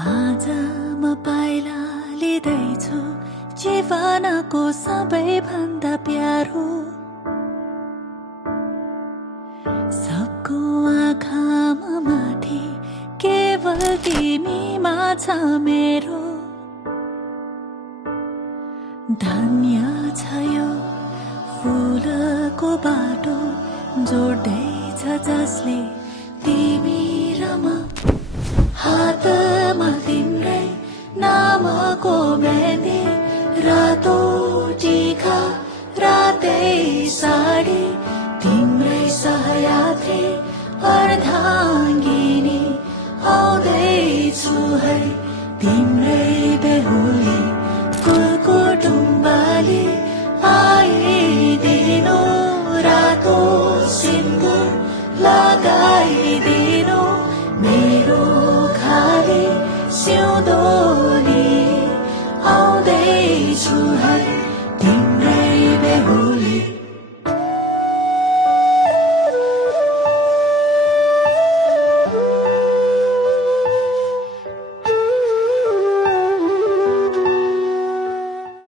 आज म पाइला लिँदैछु जीवनको सबैभन्दा प्यारो सबको आँखामा माथि केवल तिमीमा छ मेरो धन्य छ यो फुलको बाटो जोड्दैछ जसले तिमी र म हातमा तिम्रै नामको मेहन्दी रातो टीका रातै साडी तिम्रै सहयात्री अर्धाङ्गिनी आउँदैछु है तिम्रै बेहुली कुलकुटुम्बाले आइदिनु रातो सिन्दुर लगाइदिनु मेरो खाली सिउँदोली आउँदैछु है